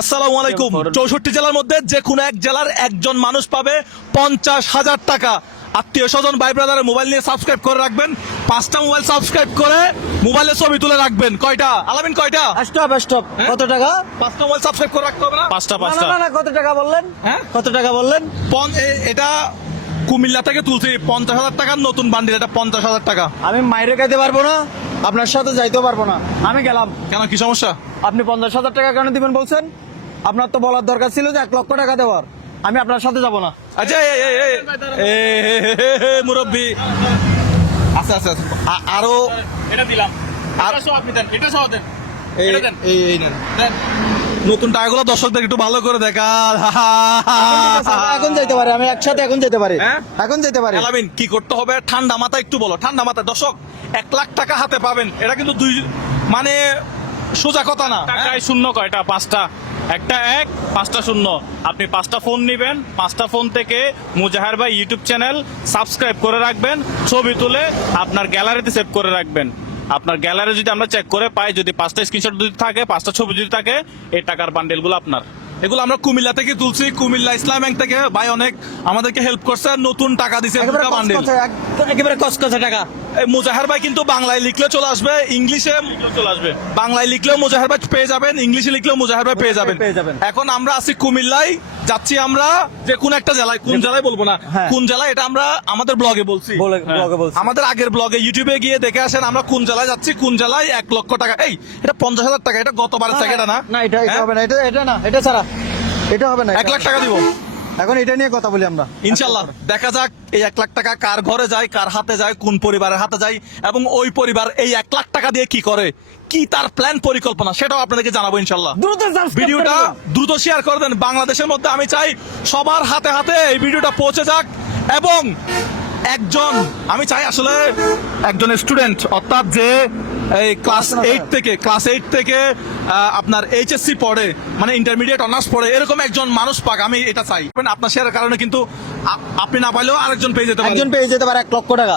আসসালামু আলাইকুম। 64 জেলার মধ্যে যে কোনো এক জেলার একজন মানুষ পাবে 50,000 টাকা। আত্মীয় স্বজন ভাই ব্রাদারের মোবাইল নিয়ে সাবস্ক্রাইব করে রাখবেন। 5টা মোবাইল সাবস্ক্রাইব করে মোবাইলে ছবি তুলে রাখবেন। কয়টা আলামিন, কয়টা? Stop stop. কত টাকা? 5টা মোবাইল সাবস্ক্রাইব করে রাখতে হবে না? না না না, কত টাকা বললেন? হ্যাঁ, কত টাকা বললেন? এটা কুমিল্লা থেকে তুলছি 50,000 টাকার নতুন বান্ডিল। এটা 50,000 টাকা। আমি মাইরে খাইতে পারবো না, আপনার সাথে যাইতেও পারবো না, আমি গেলাম। কেন, কি সমস্যা? আপনি 50,000 টাকা কেন দিবেন বলছেন? আপনার তো বলার দরকার ছিল যে 1 লক্ষ টাকা দেওয়ার। আমি আপনার সাথে যাব না। আচ্ছা মুরব্বী, আচ্ছা আচ্ছা, আরো এটা দিলাম, আর এটা সহ আপনি দেন, এটা সহ দেন, এটা দেন, এই নেন দেন। নতুন টাকাগুলো দর্শকদের একটু ভালো করে দেখা। এখন যেতে পারি, আমি একসাথে এখন যেতে পারি, হ্যাঁ? এখন যেতে পারি। আলামিন, কি করতে হবে? ঠান্ডা মাথায় একটু বলো। ঠান্ডা মাথায় দর্শক 1 লাখ টাকা হাতে পাবেন। এটা কিন্তু মানে সোজা কথা না। টাকায় শূন্য কয়টা? 5টা। একটা 1, 5টা শূন্য। আপনি 5টা ফোন নিবেন, 5টা ফোন থেকে মুজাহার ভাই ইউটিউব চ্যানেল সাবস্ক্রাইব করে রাখবেন, ছবি তুলে আপনার গ্যালারিতে সেভ করে রাখবেন। আপনার গ্যালারি যদি আমরা চেক করে পাই, যদি 5টা স্ক্রিনশট যদি থাকে, 5টা ছবি যদি থাকে, এই টাকার বান্ডেলগুলো আপনার। এগুলো আমরা কুমিল্লা থেকে তুলছি, কুমিল্লা ইসলাম ব্যাংক থেকে ভাই অনেক আমাদেরকে হেল্প করছে, নতুন টাকা দিছে একেবারে দুটা বান্ডেল। একেবারে কসকসে টাকা। এই মুজাহার ভাই কিন্তু বাংলায় লিখলে চলে আসবে, ইংলিশে চলে আসবে। বাংলায় লিখলেও মুজাহার ভাই পেয়ে যাবেন, ইংলিশে লিখলেও মুজাহার ভাই পেয়ে যাবেন। পেয়ে যাবেন। এখন আমরা আছি কুমিল্লায়, যাচ্ছি আমরা যে কোন একটা জেলায়, কোন জেলায় বলবো না, হ্যাঁ। কোন জেলায় এটা আমরা আমাদের ব্লগে বলছি। ব্লগে বলছি। আমাদের আগের ব্লগে ইউটিউবে গিয়ে দেখে আসেন আমরা কোন জেলায় যাচ্ছি, কোন জেলায় 1 লক্ষ টাকা। এই এটা 50,000 টাকা, এটা গতবারের টাকা, এটা না? না, এটা হ্যাঁ? হবে না, এটা না, এটা ছাড়া এটা হবে না। 1 লাখ টাকা দিব এখন এটা নিয়ে কথা বলি আমরা ইনশাল্লাহ। দেখা যাক এই 1 লাখ টাকা কার ঘরে যায়, কার হাতে যায়, কোন পরিবারের হাতে যায়, এবং ওই পরিবার এই 1 লাখ টাকা দিয়ে কি করে, কি তার প্ল্যান পরিকল্পনা, সেটাও আপনাদেরকে জানাবো ইনশাল্লাহ। দ্রুত subscribe ভিডিওটা করে দিন। দ্রুত শেয়ার করে দেন। বাংলাদেশের মধ্যে আমি চাই সবার হাতে হাতে এই ভিডিওটা পৌঁছে যাক, এবং আমি চাই আসলে একজন স্টুডেন্ট, অর্থাৎ যে এই ক্লাস 8 থেকে আপনার এইচএসসি পড়ে, মানে ইন্টারমিডিয়েট অনার্স পড়ে, এরকম একজন মানুষ পাক, আমি এটা চাই। আপনার শেয়ারের কারণে কিন্তু আপনি না পাইলেও আরেকজন পেয়ে যেতে পারে। একজন পেয়ে যেতে পারে 1 লক্ষ টাকা।